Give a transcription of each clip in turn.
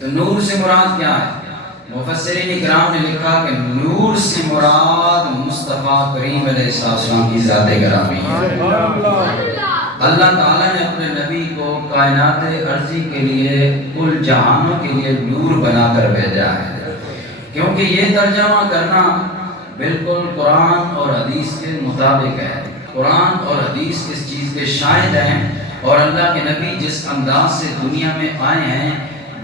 تو نور سے مراد کیا ہے؟ مفسرین اکرام نے لکھا کہ نور سے مراد مصطفیٰ کریم علیہ السلام کی ذات گرامی ہے۔ اللہ تعالیٰ نے اپنے نبی کو کائنات ارضی کے لیے کل جہانوں کے لیے نور بنا کر بھیجا ہے، کیونکہ یہ ترجمہ کرنا بالکل قرآن اور حدیث کے مطابق ہے۔ قرآن اور حدیث اس چیز کے شاہد ہیں، اور اللہ کے نبی جس انداز سے دنیا میں آئے ہیں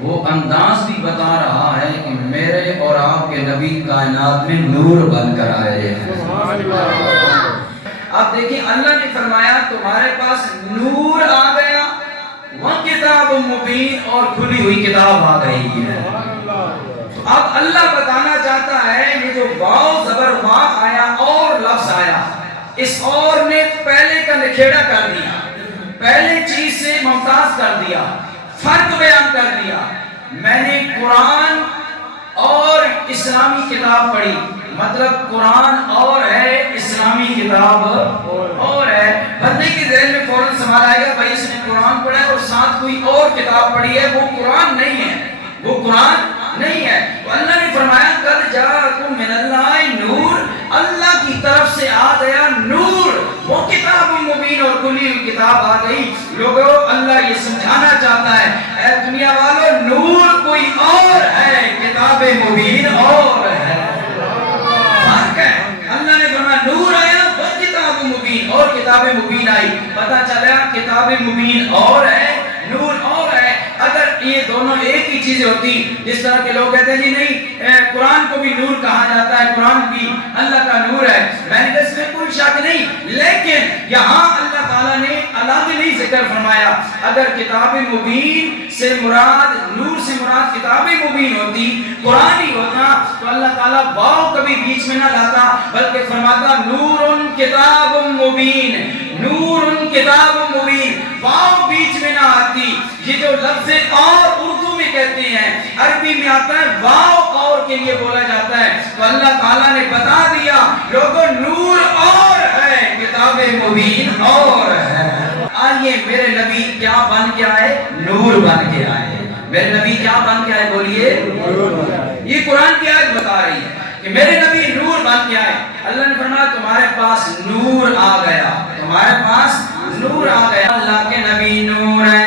وہ انداز بھی بتا رہا ہے کہ میرے اور آپ کے نبی کائنات میں نور بن کر آئے ہیں۔ اب دیکھیں اللہ نے فرمایا تمہارے پاس نور آ گیا، وہ کتاب مبین، اور کھلی ہوئی کتاب آ گئی ہے۔ اب اللہ بتانا چاہتا ہے یہ جو واو زبر وا آیا اور لفظ آیا، اس اور نے پہلے کا نکھیڑا کر دیا، پہلے چیز سے ممتاز کر دیا، فرق بیان کر دیا۔ میں نے قرآن اور اسلامی کتاب پڑھی، مطلب قرآن اور ہے، اسلامی کتاب اور ہے۔ بندے کے ذہن میں فوراً سوال آئے گا بھائی اس نے قرآن پڑھا ہے اور ساتھ کوئی اور کتاب پڑھی ہے، وہ قرآن نہیں ہے، وہ قرآن نہیں ہے۔ تو اللہ نے فرمایا قد جاءکم من اللہ نور، اللہ کی طرف سے آ گیا نور، وہ کتاب مبین، اور کھلی ہوئی کتاب آ گئی۔ لوگوں اللہ یہ سمجھانا چاہتا ہے اے دنیا والوں، نور کوئی اور ہے، کتاب مبین اور ہے، فرق ہے۔ اللہ نے فرمایا نور آیا وہ کتاب مبین، اور کتاب مبین آئی، پتہ چلا کتاب مبین اور ہے، نور اور ہے۔ اگر یہ دونوں ایک ہی چیزیں ہوتی، جس طرح کے لوگ کہتے ہیں جی نہیں قرآن کو بھی نور کہا جاتا ہے، قرآن بھی اللہ کا نور ہے، میں نے اس میں کوئی شک نہیں، لیکن یہاں اللہ تعالیٰ نے الگ نہیں ذکر فرمایا۔ اگر کتاب مبین سے مراد، نور سے مراد کتاب مبین ہوتی، قرآن ہی ہوتا، تو اللہ تعالیٰ واو کبھی بیچ میں نہ لاتا، بلکہ فرماتا نور کتاب مبین، نور کتاب مبین، واو بیچ میں نہ آتی۔ یہ جو لفظ اور اردو میں کہتے ہیں، عربی میں آتا ہے واو اور کے لیے بولا جاتا ہے، تو اللہ تعالیٰ نے بتا دیا لوگوں نور اور ہے، کتاب مبین اور ہے۔ آئیے میرے نبی کیا بن کے آئے؟ نور بن کے آئے۔ میرے نبی کیا بن کے آئے بولیے؟ یہ قرآن کی آیت بتا رہی ہے کہ میرے نبی نور بن کے آئے۔ اللہ نے فرمایا تمہارے پاس نور آ گیا، تمہارے پاس نور آ گیا۔ اللہ کے نبی نور ہے،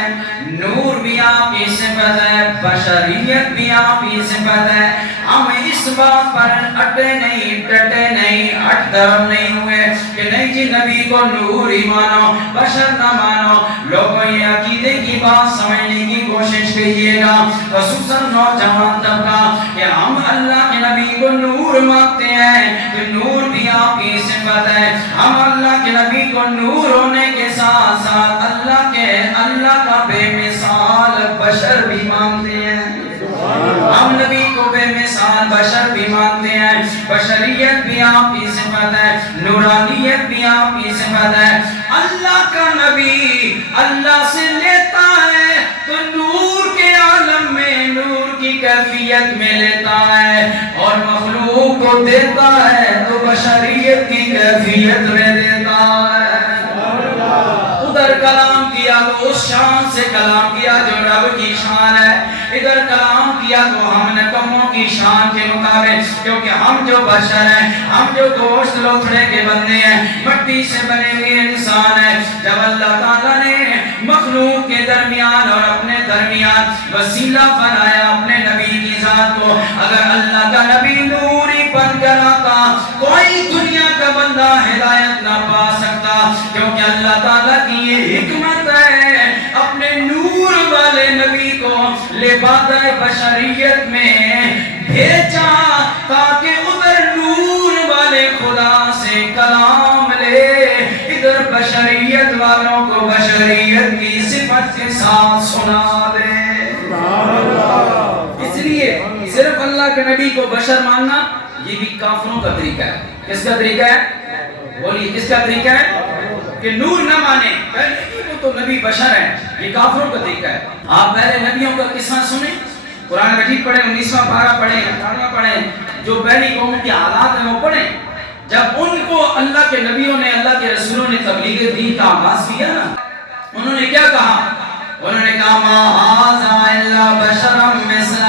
نور بھی آپ کی صفت ہے، بشریت بھی آپ کی صفت ہے۔ ہم اس بات پر اٹے نہیں، ڈٹے نہیں، ہٹ درم نہیں ہوئے کہ نہیں جی نبی کو نور ہی مانو، بشر نہ مانو۔ لوگوں یہ عقیدے کی بات سمجھنے کی کوشش کیجیے گا، خصوصاً نوجوان طبقہ، کہ ہم اللہ کے نبی کو نور مانتے ہیں، کہ نور بھی آپ کی صفت ہے۔ ہم اللہ کے نبی کو نور ہونے کے ساتھ ساتھ اللہ کا بے مثال بشر بھی مانتے ہیں۔ ہم نبی کو بے مثال بشر بھی مانتے ہیں، بشریت بھی آپ کی صفت ہے، نورانیت بھی آپ کی صفت ہے۔ اللہ کا نبی اللہ سے لیتا ہے تو نور کے عالم میں نور کی کیفیت میں لیتا ہے، اور مخلوق کو دیتا ہے تو بشریت کی کیفیت میں دیتا ہے۔ ادھر کلام کیا تو اس شان سے کلام کیا جو رب کی شان ہے، ادھر کلام کیا تو ہم نے کموں کی شان کے مطابق، کیونکہ ہم جو بشر ہیں، ہم جو گوشت لوتھڑے کے بندے ہیں، مٹی سے بنے ہوئے انسان ہیں۔ جب اللہ تعالیٰ نے مخلوق کے درمیان اور اپنے درمیان وسیلہ بنایا اپنے نبی کی ذات کو، اگر اللہ کا نبی نوری بن کر آتا کوئی دنیا کا بندہ ہدایت نہ پا سکتا، کیونکہ اللہ تعالیٰ کی یہ حکمت ہے اپنے نور والے نبی کو لبادہ بشریت میں بھیجا تاکہ ادھر نور والے خدا سے کلام لے، ادھر بشریت والوں کو بشریت کی صفت کے ساتھ سنا دے۔ اس لیے صرف اللہ کے نبی کو بشر ماننا یہ بھی کافروں کا طریقہ ہے۔ کس کا طریقہ ہے؟ بولیے کس کا طریقہ ہے؟ کہ نور نہ مانے، پہلے وہ تو نبی بشر ہیں، یہ کافروں کا طریقہ ہے۔ آپ پہلے نبیوں کا قصہ سنیں، قرآن مجید پڑھیں، 19واں پارہ پڑھیں، 18واں پڑھیں، جو پہلی قوم کے حالات ہیں وہ پڑھیں۔ جب ان کو اللہ کے نبیوں نے، اللہ کے رسولوں نے تبلیغ دین کا آغاز کیا نا، انہوں نے کیا کہا؟ انہوں نے کہا ما ھذا الا بشر مثلنا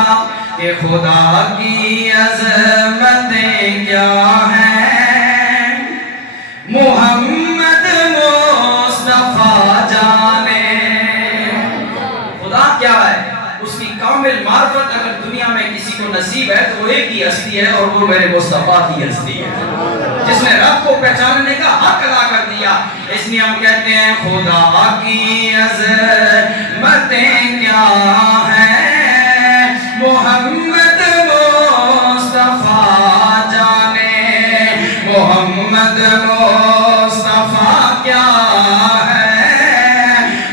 پوچھا کہ خدا کی عظمتیں کیا ہیں، محمد مصطفیٰ جانے۔ خدا کیا ہے، اس کی کامل معرفت اگر دنیا میں کسی کو نصیب ہے تو وہ ایک ہی ہستی ہے، اور وہ میرے مصطفیٰ کی ہستی ہے، جس نے رب کو پہچاننے کا حق ادا کر دیا۔ اس لیے ہم کہتے ہیں خدا کی عظمتیں کیا ہیں، محمد مصطفیٰ جانے، محمد مصطفیٰ کیا ہے،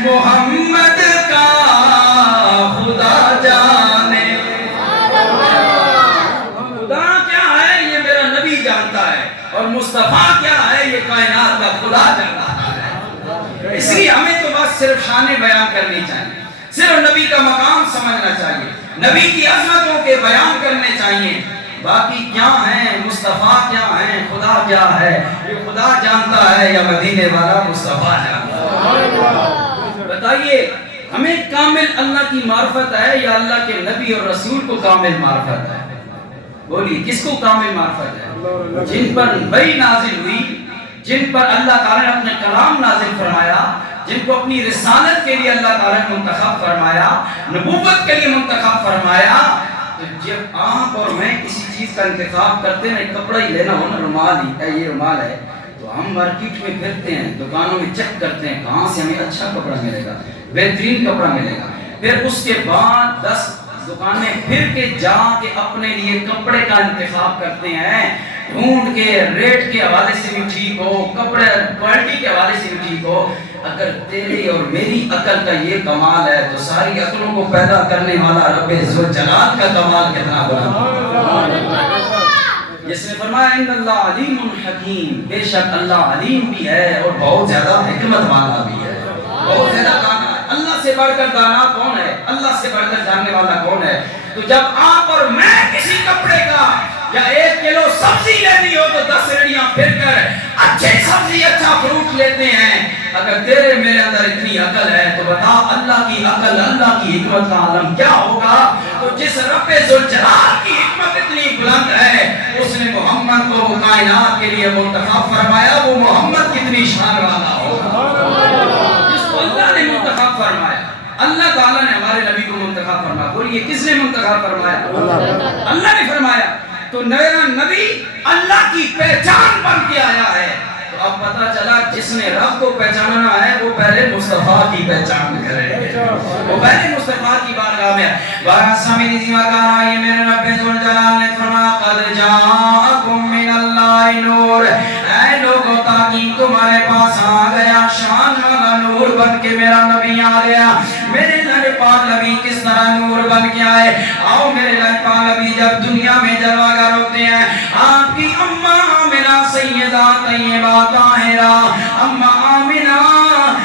محمد کا خدا جانے۔ خدا کیا ہے یہ میرا نبی جانتا ہے، اور مصطفیٰ کیا ہے یہ کائنات کا خدا جانتا ہے۔ اس لیے ہمیں تو بس صرف شان بیان کرنی چاہیے، صرف نبی کا مقام سمجھنا چاہیے، نبی کی عظمتوں کے بیان کرنے چاہیے۔ باقی کیا ہیں، مصطفیٰ کیا ہیں، خدا کیا ہے، یہ خدا جانتا ہے یا مدینے والا مصطفیٰ جانتا ہے؟ بتائیے ہمیں کامل اللہ کی معرفت ہے یا اللہ کے نبی اور رسول کو کامل معرفت ہے؟ بولیے کس کو کامل معرفت ہے؟ جن پر وحی نازل ہوئی، جن پر اللہ تعالیٰ نے اپنے کلام نازل فرمایا، جن کو اپنی رسالت کے لیے اللہ تعالیٰ نے منتخب فرمایا، نبوت کے لیے منتخب فرمایا۔ تو جب آپ اور میں کسی چیز کا انتخاب کرتے ہیں، کپڑا ہی لینا ہو نا، رومال ہی ہے، یہ رومال ہے، تو ہم مارکیٹ میں پھرتے ہیں، دکانوں میں چیک کرتے ہیں کہاں سے ہمیں اچھا کپڑا ملے گا، بہترین کپڑا ملے گا۔ پھر اس کے بعد 10 دکانیں پھر کے جا کے اپنے لیے کپڑے کا انتخاب کرتے ہیں، ڈھونڈ کے، ریٹ کے حوالے سے بھی ٹھیک ہو، کپڑے کوالٹی کے حوالے سے بھی ٹھیک ہو۔ اگر تیری اور میری عقل کا یہ کمال ہے تو ساری عقلوں کو پیدا کرنے والا رب ذوالجلال کا کمال کتنا بڑا۔ جس نے فرمایا ان اللہ علیم حکیم، بے شک اللہ علیم بھی ہے اور بہت زیادہ حکمت والا بھی ہے، بہت زیادہ دانا ہے۔ اللہ سے بڑھ کر دانا کون ہے، اللہ سے بڑھ کر جاننے والا کون ہے؟ تو جب آپ اور میں کسی کپڑے کا یا 1 کلو سبزی لینی ہو تو 10 ریڑیاں پھر کر اچھی سبزی، اچھا فروٹ لیتے ہیں۔ اگر تیرے میرے اندر اتنی عقل ہے تو بتا اللہ کی عقل، اللہ کی حکمت کا عالم کیا ہوگا؟ تو جس رب ذوالجلال کی حکمت اتنی بلند ہے، اس نے محمد کو کائنات کے لیے منتخب فرمایا، وہ محمد کتنی شان والا ہوگا جس کو اللہ نے منتخب فرمایا۔ اللہ تعالیٰ نے ہمارے نبی کو منتخب فرمایا۔ بولیے کس نے منتخب فرمایا؟ اللہ نے فرمایا۔ تو میرا نبی اللہ کی پہچان بن کے آیا ہے۔ تو اب پتہ چلا جس نے رب کو پہچاننا ہے وہ پہلے مصطفیٰ کی پہچان کرے، وہ پہلے مصطفیٰ کی بارگاہ میں یہ میرے رب ذوالجلال نے فرمایا قد جاءکم من اللہ نور، اے لوگوں تاکہ تمہارے پاس آ گیا شان والا نور بن کے میرا نبی آ گیا۔ میرے پاک نبی کس طرح نور بن کے آئے؟ آؤ میرے پاک نبی جب دنیا میں جلوہ گر ہوتے ہیں، آپ کی اماں آمنہ سیدہ طیبہ طاہرہ اماں آمنہ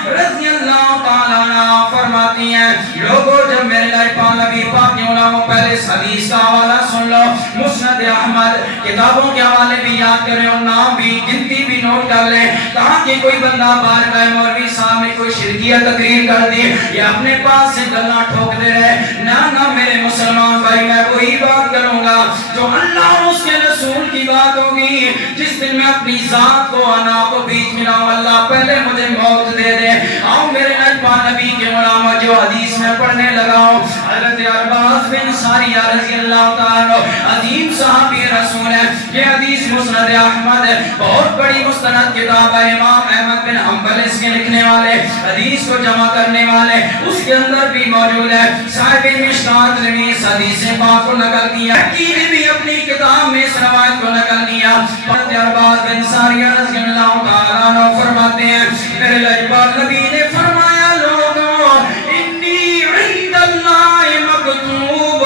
رضی اللہ تعالیٰ عنہا فرماتی ہیں لوگوں جب میرے پاک نبی پاک کیوں نہ ہو، پہلے اس حدیث کا حوالہ سن لو، مسند احمد، کتابوں کے حوالے بھی یاد کریں اور نام بھی گنتی بھی نوٹ کر لیں، تاکہ کوئی بندہ باہر کا مولوی صاحب نے کوئی شرکیہ تقریر کر دی یا اپنے پاس سے گلا ٹھوکتے رہے، نہ میرے مسلمان بھائی، میں وہی بات کروں گا جو اللہ اور اس کے رسول کی بات ہوگی۔ جس دن میں اپنی ذات کو انا کو بیچ میں لاؤں، اللہ پہلے مجھے موت دے دے۔ آؤ میرے پاک نبی کے غلام جو حدیث میں پڑھنے لگا ہوں، حضرت عباس بن ساریہ رضی اللہ تعالیٰ عظیم صحابی رسول ہے۔ یہ حدیث مسند احمد ہے، بہت بڑی مستند کتاب ہے، امام احمد بن حنبل اس کے لکھنے والے، حدیث کو جمع کرنے والے، اس کے اندر بھی موجود ہے۔ صاحب مشکات نے بھی اس حدیث پاک کو نقل کیا، کی بھی اپنی کتاب میں اس روایت کو نقل کیا۔ حضرت عباس بن ساریہ رضی اللہ تعالیٰ عنہ فرماتے ہیں میرے لجپال نبی نے فرمایا لوگوں انی عند اللہ مکتوب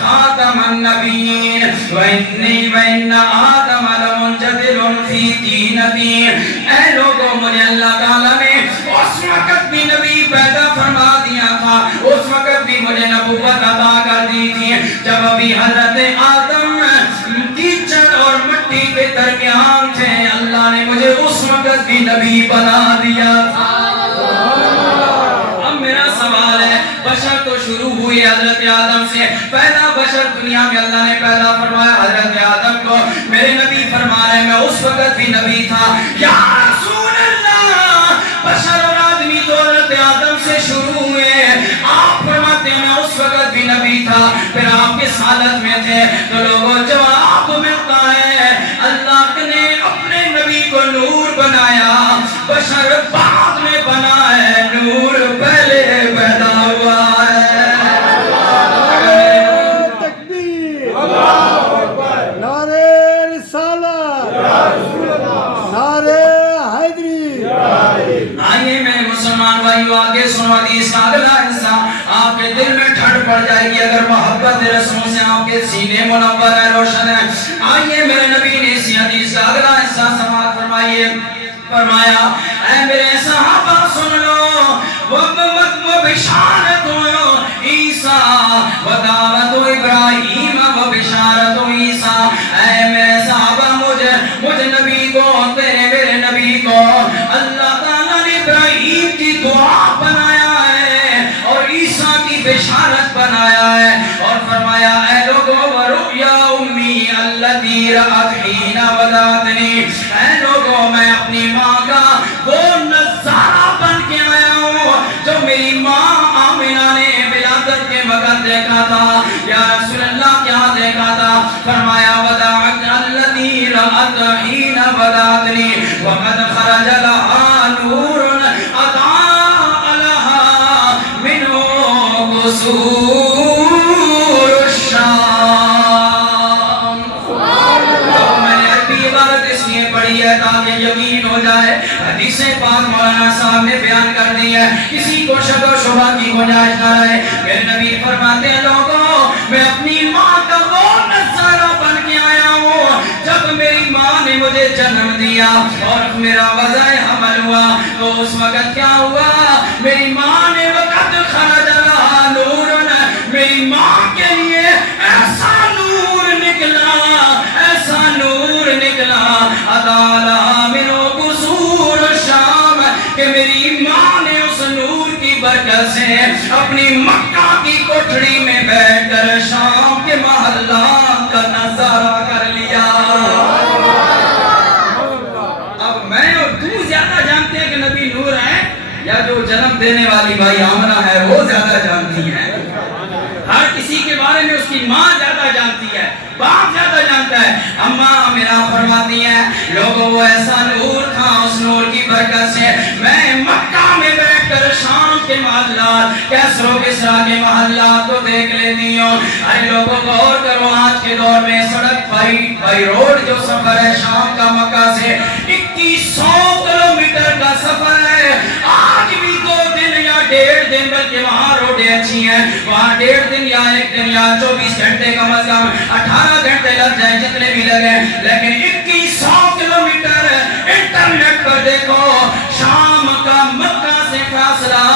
خاتم النبیین وانی وان آدم لمنجدل فی دینتی، اے لوگوں مجھے اللہ تعالیٰ نے اس وقت بھی نبی پیدا فرما دیا تھا، اس وقت بھی مجھے نبوت عطا کر دی تھی جب ابھی حضرت آدم کیچڑ اور مٹی کے درمیان تھے، اللہ نے مجھے اس وقت بھی نبی بنا دیا تھا۔ اب میرا سوال ہے بشر تو شروع ہوئی حضرت آدم سے. پہلا بشر دنیا میں اللہ نے پیدا فرمایا حضرت آدم کو. میرے نبی فرما رہے ہیں میں اس وقت بھی نبی تھا. یا رسول اللہ بشر اور آدمی تو حضرت آدم سے شروع ہوئے. آپ فرماتے ہیں میں اس وقت بھی نبی تھا. پھر آپ کس حالت میں تھے؟ تو لوگوں جواب ملتا ہے اللہ نے اپنے نبی کو نور بنایا. بشر بعد میں بنا ہے, نور پہلے پیدا ہوا ہے. تکبیر, نعرہ رسالت, نعرہ حیدری. آئیے میرے مسلمان بھائیو آگے سنو حدیث کا اگلا حصہ. آپ کے دل میں ٹھنڈ پڑ جائے گی اگر محبت رسول سے آپ کے سینے منور ہے, روشن ہے. آئیے میرے نبی نے اسی حدیث کا اگلا حصہ سماعت فرمائیے. فرمایا اے میرے صحابہ سن لو, وہ بشارت عیسیٰ و دعوت ابراہیم و بشارت عیسیٰ. اے میرے صحابہ مجھے نبی کو, تیرے میرے نبی کو اللہ تعالیٰ نے ابراہیم کی دعا بنایا ہے اور عیسیٰ کی بشارت بنایا ہے. اور فرمایا اے لوگوں ورؤیا امی الذی رأت حین ولدتنی. اے لوگوں میں اپنی ماں کا وہ نظارہ بن کے آیا ہوں جو میری ماں آمنہ نے ولادت کے وقت دیکھا تھا. یا رسول اللہ کیا دیکھا تھا؟ فرمایا وداعت الذی رأت حین ولدتنی وقد خرج لها نور اضاء لها منه قصور الشام. تو میں نے عربی عبارت اس لیے پڑھی ہے تاکہ یقین ہو جائے. حدیث پاک مولانا صاحب نے بیان کر دی ہے, کسی کو شک و شبہ کی گنجائش نہ رہے. میرے نبی فرماتے ہیں لوگوں میں اپنی ماں کا وہ نظارہ بن کے آیا ہوں جب میری ماں نے مجھے جنم دیا اور میرا وضع حمل ہوا. تو اس وقت کیا ہوا؟ میری ماں نے وقت خرج لها نور, میری ماں کے لیے ایسا نور نکلا, ایسا نور نکلا ادالا منو قصور الشام کہ میری ماں نے اس نور کی برکت سے اپنی مکہ کی کوٹھڑی میں بیٹھ کر شام کے محلات کا نظارہ کر لیا. اب میں اور تو زیادہ جانتے ہیں کہ نبی نور ہے یا جو جنم دینے والی بھائی آمنہ ہے وہ زیادہ جانتی ہے؟ ہر کسی کے بارے میں اس کی ماں زیادہ جانتی ہے, باپ زیادہ جانتا ہے. اماں میرا فرماتی ہیں لوگوں وہ ایسا نور تھا, اس نور کی برکت سے میں مکہ میں بیٹھ کر شام کے محلات, کیسر و کسریٰ کے محلات کو دیکھ لیتی ہوں. ارے لوگوں غور کرو, آج کے دور میں سڑک بائی روڈ جو سفر ہے شام کا مکہ سے 2100 کلومیٹر کا سفر ہے. آج بھی 2 دن یا 1.5 دن, بلکہ وہاں روڈیں اچھی ہیں, وہاں 1.5 دن یا 1 دن یا 24 گھنٹے کم از کم 18 گھنٹے لگ جائیں, جتنے بھی لگے. لیکن 2100 کلومیٹر انٹرنیٹ پر دیکھو شام کا مکہ سے فاصلہ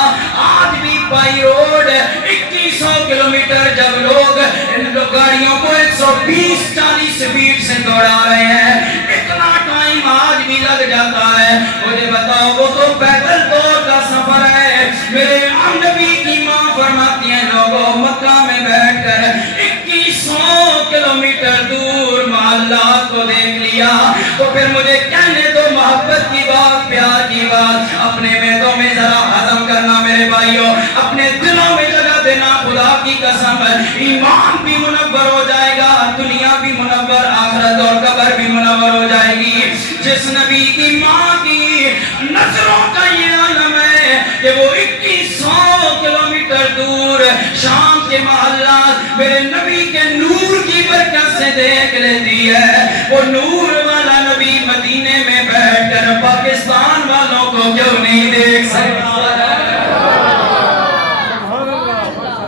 آج بھی بائی روڈ 2100 کلومیٹر. جب لوگ ان گاڑیوں کو 120-40 سپیڈ سے دوڑا رہے ہیں, اتنا ٹائم آج بھی لگ جاتا ہے. مجھے بتاؤ وہ تو پیدل دور کا سفر ہے. میرے نبی کی ماں فرماتی ہیں لوگوں مکہ میں بیٹھ کر 2100 کلومیٹر دور محلات کو دیکھ لیا. تو پھر مجھے کہنے دو محبت کی بات, پیار کی بات, اپنے میدوں میں ذرا ہضم کرنا میرے بھائیوں, اپنے دلوں میں جگہ دینا. خدا کی قسم ایمان بھی منور ہو جائے گا, دنیا بھی منور, آخرت اور قبر بھی منور ہو جائے گی. جس نبی کی ماں کی نظروں کا یہ عالم ہے کہ وہ 2100 کلومیٹر دور شام کے محلات میرے نبی کے نور کی برکت سے دیکھ لیتی ہے. وہ نور والا نبی مدینے میں بیٹھ کر پاکستان والوں کو کیوں نہیں دیکھ سکتا؟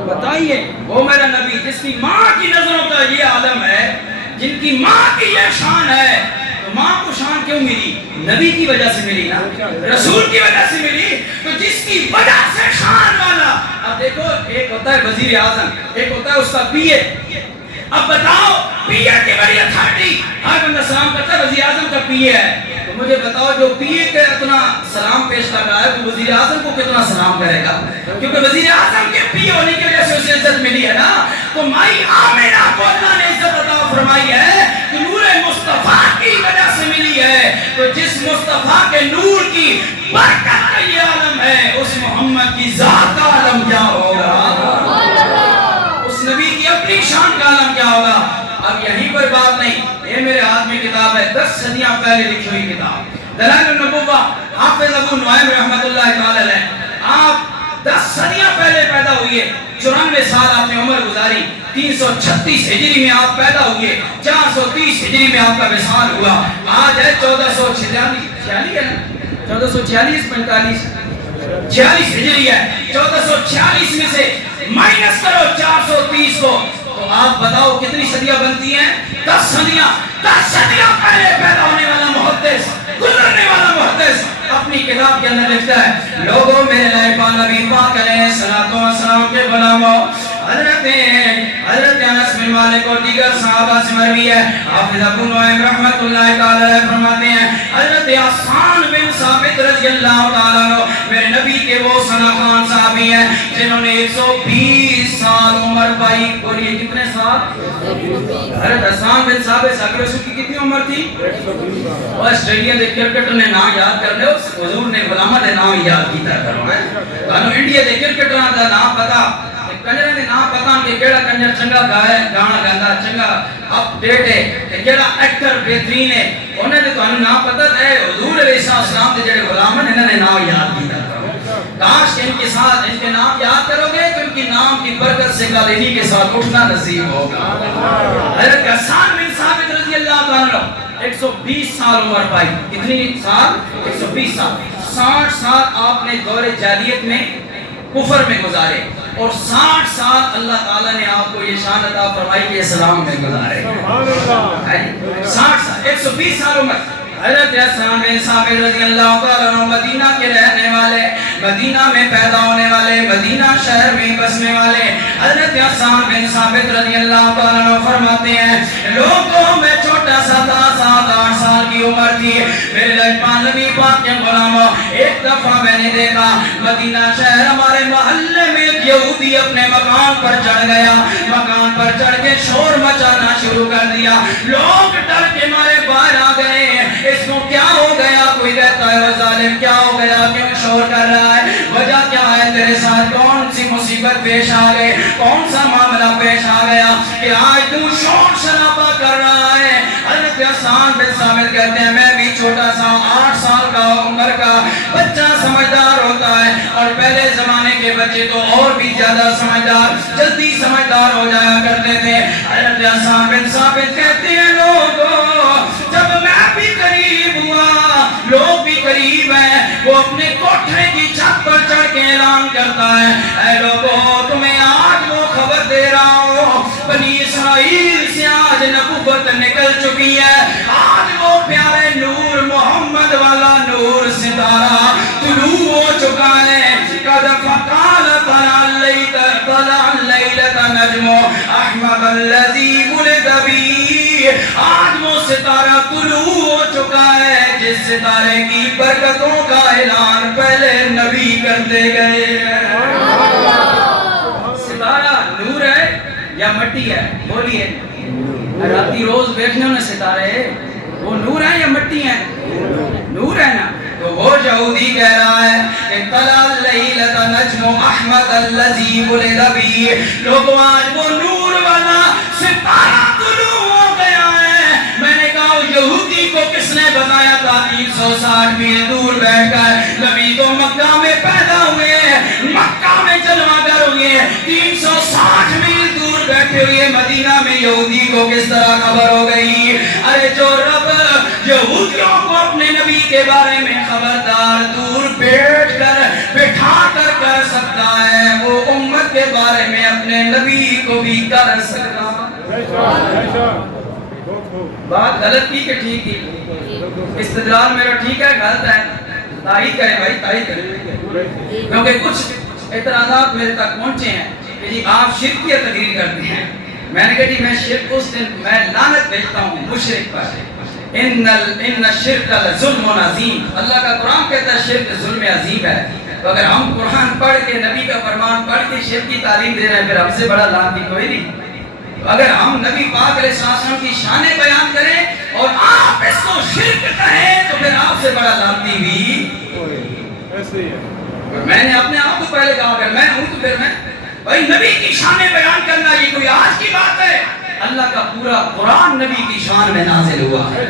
بتائیے وہ میرا نبی جس کی ماں کی نظروں کا یہ عالم ہے, جن کی ماں کی یہ شان ہے, تو ماں کو شان کیوں ملی؟ نبی کی وجہ سے ملی نا, رسول کی وجہ سے ملی. تو جس کی وجہ سے شان والا, اب دیکھو ایک ہوتا ہے وزیر اعظم, ایک ہوتا ہے اس کا پی اے. اب بتاؤ پی اے کی بڑی اتھارٹی, ہر بندہ سلام کرتا ہے وزیر اعظم کا پی اے ہے, تو مجھے بتاؤ جو پیر کے اتنا سلام پیش کر رہا ہے وہ وزیر اعظم کو کتنا سلام کرے گا؟ کیونکہ وزیر اعظم کے پیر ہونے کی وجہ سے اسے عزت ملی ہے نا. تو مائی آمینہ کو اللہ نے عزت عطا فرمائی ہے کہ نور مصطفیٰ کی وجہ سے ملی ہے. تو جس مصطفیٰ کے نور کی برکت کا یہ عالم ہے اس محمد کی ذات کا عالم کیا ہوگا؟ اس نبی کی اپنی شان کا عالم کیا ہوگا؟ اب یہیں پر بات نہیں. یہ میرے ہاتھ میں کتاب ہے 10 صدیاں پہلے لکھی ہوئی کتاب دلائل النبوہ حافظ ابو نعیم رحمۃ اللہ تعالی علیہ. آپ 10 صدیاں پہلے پیدا ہوئے, 94 سال آپ نے عمر گزاری, 336 ہجری میں آپ پیدا ہوئے, 430 ہجری میں آپ کا وصال ہوا. آج ہے 1446 ہے نا, 1446 45 46 ہجری ہے. 1446 میں سے مائنس کرو 430 کو, تو آپ بتاؤ کتنی صدیاں بنتی ہیں؟ 10 صدیاں. 10 صدیاں پہلے پیدا ہونے والا محدث, گزرنے والا محدث اپنی کتاب کے اندر لکھتا ہے, لوگوں میرے لائق نبی پاک علیہ الصلوۃ والسلام کے غلاموں, حضرت انس بن مالک اور دیگر صحابہ سے مروی ہے. حافظ ابو نعیم رحمۃ اللہ تعالی علیہ فرماتے ہیں حضرت حسان بن ثابت رضی اللہ تعالیٰ عنہ میرے نبی کے وہ ثنا خان صحابی ہیں جنہوں نے 120 سال عمر پائی. بولیے کتنے سال؟ حضرت حسان بن ثابت صحابی رسول کی کتنی عمر تھی؟ اور آسٹریلیا دے کرکٹر نے نام یاد کر لے, حضور نے غلامہ دے نام یاد کیتا کرو ہے. تانوں انڈیا دے کرکٹراں دا نام پتا, کنجر دے نام پتا کہ کیڑا کنجر چنگا گائے گانا گاندا, چنگا اپ ڈیٹ ہے, تے کیڑا ایکٹر بہترین ہے, انہاں دے تانوں نام پتا ہے. حضور علیہ السلام دے جڑے غلام ہیں انہاں نے نام یاد کیتا کرو. کاش ان کے ساتھ ان کے نام یاد کرو گے تو ان کی نام کی برکت سے کل انہی کے ساتھ اٹھنا نصیب ہوگا. حضرت حسان بن ثابت رضی اللہ عنہ 120 سال عمر پائی. کتنی سال؟ 120 سال. 60 سال آپ نے دور جاہلیت میں کفر میں گزارے, اور 60 سال اللہ تعالیٰ نے آپ کو یہ شان عطا فرمائی کہ اسلام میں گزارے. 60 سال, 120 سال عمر. حضرت حسان بن ثابت رضی اللہ تعالیٰ عنہ مدینہ کے رہنے والے, مدینہ میں پیدا ہونے والے, مدینہ شہر میں بسنے والے. حضرت حسان بن ثابت رضی اللہ تعالیٰ عنہ فرماتے ہیں لوگوں میں چھوٹا سا تھا, 7-8 سال کی عمر تھی. میرے لجپان نبی پاک کے غلاموں, ایک دفعہ میں نے دیکھا مدینہ شہر ہمارے محلے میں ایک یہودی اپنے مکان پر چڑھ گیا. مکان پر چڑھ کے شور مچانا شروع کر دیا. لوگ ڈر کے مارے باہر آ گئے, اس کو کیا ہو گیا؟ کوئی کہتا ہے وہ ظالم کیا ہو گیا, کیوں شور کر رہا ہے, وجہ کیا ہے, تیرے ساتھ کون سی مصیبت پیش آ گئی, کون سا معاملہ پیش آ گیا کہ آج تو شور شرابہ کر رہا ہے؟ حضرت حسان بن ثابت کہتے ہیں میں بھی چھوٹا سا 8 سال کا عمر کا بچہ سمجھدار ہوتا ہے, اور پہلے زمانے کے بچے تو اور بھی زیادہ سمجھدار, جلدی سمجھدار ہو جایا کرتے تھے. حضرت حسان بن ثابت کہتے ہیں لوگوں جب میں بھی قریب ہوا, لوگ بھی قریب ہیں, وہ اپنے کوٹھے کی چھت پر چڑھ کے اعلان کرتا ہے اے لوگوں تمہیں آج وہ خبر دے رہا ہوں, بنی اسرائیل سے آج نبوت نکل چکی ہے. آج وہ پیارے نور محمد والا نور ستارہ طلوع ہو چکا ہے. قد فقال طلع اللیلۃ نجم احمد الذی ولد بی, آج وہ ستارہ طلوع ہو چکا ہے جس ستارے کی برکتوں کا اعلان پہلے نبی کرتے گئے. ستارہ نور ہے یا مٹی ہے؟ بولیے, راتی روز دیکھنے میں ستارے وہ نور ہیں یا مٹی ہیں؟ نور ہے نا. تو وہ یہودی کہہ رہا ہے کہ طلع اللیلۃ نجم احمد الذی ولد بی, لوگوں آج وہ نور والا ستارہ طلوع ہو گیا ہے. میں نے کہا یہودی کو کس نے بتایا تھا؟ 360 میل دور بیٹھ کر نبی تو مکہ میں پیدا ہوئے, مکہ میں جلوہ گر ہوئے, 360 میل دور بیٹھے ہوئے مدینہ میں یہودی کو کس طرح خبر ہو گئی؟ ارے جو رب یہودیوں کو اپنے نبی کے بارے میں خبردار دور بیٹھ کر بٹھا کر سکتا ہے, وہ امت کے بارے میں اپنے نبی کو بھی کر سکتا. بات غلط کی کہ ٹھیک تھی؟ استدلال میرا ٹھیک ہے غلط ہے؟ تائید کریں بھائی, تائید کریں, کیونکہ کچھ اعتراضات میرے تک پہنچے ہیں کہ جی آپ شرک کی تقریر کرتے ہیں. میں نے کہا جی میں شرک اس دن میں لعنت بھیجتا ہوں مشرک پر, ان الشرک لظلم عظیم، اللہ کا قرآن کہتا ہے شرک ظلم عظیم ہے. تو اگر ہم قرآن پڑھ کے نبی کا فرمان پڑھ کے شرک کی تعلیم دے رہے ہیں، پھر ہم سے بڑا لعنتی کوئی نہیں. تو اگر ہم نبی پاک علیہ السلام کی شانیں بیان کریں اور آپ اس کو شرک کہیں تو پھر آپ سے بڑا لعنتی بھی ایسے ہی ہے. اور میں نے اپنے آپ کو پہلے کہا اگر میں ہوں تو پھر میں بھائی نبی کی شانیں بیان کرنا یہ کوئی آج کی بات ہے؟ اللہ کا پورا قرآن نبی کی شان میں نازل ہوا ہے.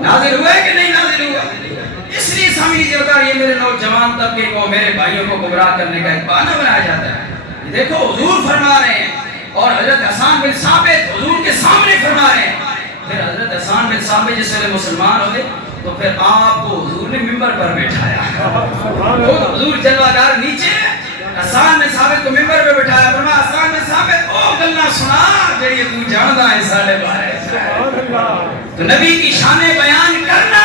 نازل ہوا ہے کہ نہیں نازل ہوا؟ اس لیے سامنے سے بتا یہ میرے نوجوان طبقے کو، میرے بھائیوں کو گمراہ کرنے کا ایک بہانہ بنایا جاتا ہے. یہ دیکھو حضور فرما رہے ہیں اور حضرت حسان بن ثابت حضور کے سامنے فرما رہے ہیں. پھر حضرت حسان بن ثابت جس ویلے مسلمان ہوئے تو پھر آپ کو حضور نے ممبر پر بٹھایا. حضور جلوہ نیچے حسان بن ثابت کو ممبر پہ بٹھایا. فرمایا حسان بن ثابت او گلاں سنا جڑی تو جاندا ہے سارے بارے. تو نبی کی شانیں بیان کرنا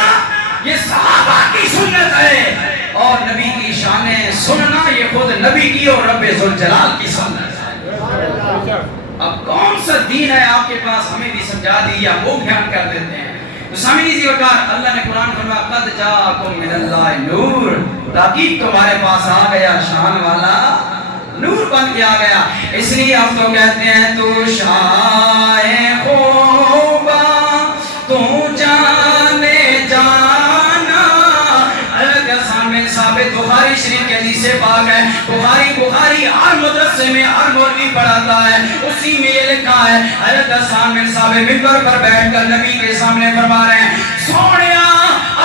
یہ صحابہ کی سنت ہے اور نبی کی شانیں سننا یہ خود نبی کی اور رب ذوالجلال کی سنت ہے. اب کون سا دین ہے آپ کے پاس ہمیں بھی سمجھا دی یا وہ بیان کر دیتے ہیں. تو سامعین ذی وقار اللہ نے قرآن فرمایا قد جاءکم من اللہ نور، تاکہ تمہارے پاس آ گیا شان والا نور بن کے آ گیا. اس لیے ہم تو کہتے ہیں تو شاہ خوبا تو جانے جانا. سامنے ثابت بخاری شریف کے حدیث پاک ہے. بخاری ہر مدرسے میں ہر مولوی پڑھاتا ہے، اسی میں یہ لکھا ہے حضرت حسان بن ثابت ممبر پر بیٹھ کر نبی کے سامنے فرما رہے ہیں سونیا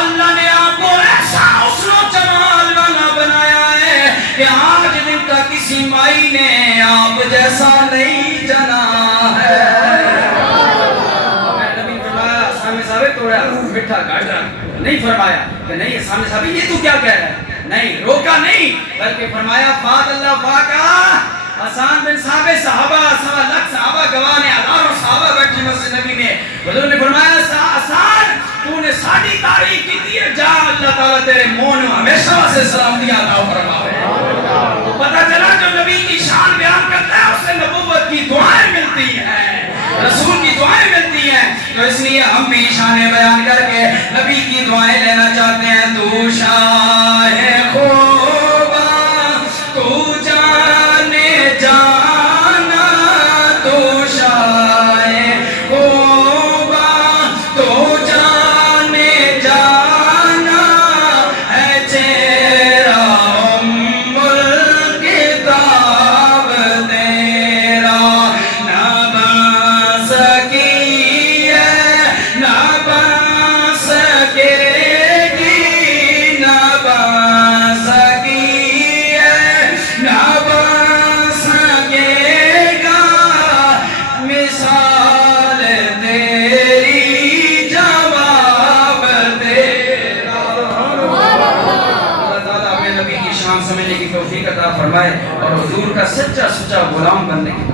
اللہ نے آپ کو ایسا حسن و جمال والا بنایا ہے کہ آج دن تک کسی مائی نے آپ جیسا نہیں جنا ہے. نبی فرمایا حسان بن ثابت تھوڑا مٹھا کاٹ رہا نہیں فرمایا کہ نہیں حسان بن ثابت یہ تو کیا کہہ رہا ہے، نہیں روکا نہیں بلکہ فرمایا فاض اللہ فاقا حسان بن ثابت صحابہ سوا لاکھ صحابہ گواہ نے ہزاروں صحابہ بیٹھے مسجد نبی میں. حضور نے فرمایا حسان تو نے ساری تعریف کی تھی جا اللہ تعالیٰ تیرے منہ ہمیشہ سے سلامتی عطا فرمائے. پتہ چلا جو نبی کی شان بیان کرتا ہے اسے نبوت کی دعائیں ملتی ہیں، رسول کی دعائیں ملتی ہیں. تو اس لیے ہم بھی شانیں بیان کر کے نبی کی دعائیں لینا چاہتے ہیں. تو شاہ خوبا تو جانے جانا، تو شاہ خوبا تو جانے جانا ہے چہرہ ام الکتاب تیرا نہ بن سکی ہے نہ بن سکے گی، نہ بن سکی ہے نہ بن سکے گا مثال تیری جواب تیرا. اللہ تعالیٰ ہمیں نبی کی شان سمجھنے کی توفیق عطا فرمائے اور حضور کا سچا سچا غلام بننے کی